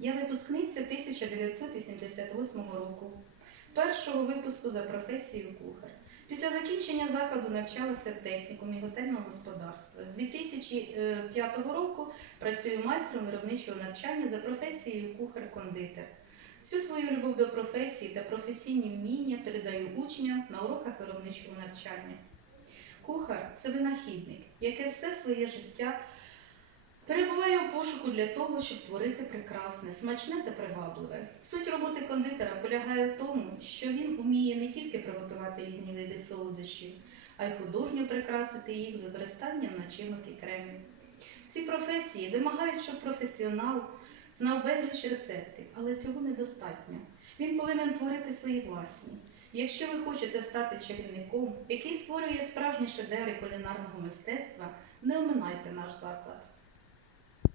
Я випускниця 1988 року, першого випуску за професією кухар. Після закінчення закладу навчалася в технікумі готельного господарства. З 2005 року працюю майстром виробничого навчання за професією кухар-кондитер. Всю свою любов до професії та професійні вміння передаю учням на уроках виробничого навчання. Кухар це винахідник, яке все своє життя перебуває у пошуку для того, щоб творити прекрасне, смачне та привабливе. Суть роботи кондитера полягає в тому, що він уміє не тільки приготувати різні види солодощів, а й художньо прикрасити їх з використанням начинок і кремів. Ці професії вимагають, щоб професіонал знав безліч рецептів, але цього недостатньо. Він повинен творити свої власні. Якщо ви хочете стати чарівником, який створює справжні шедеври кулінарного мистецтва, не оминайте наш заклад.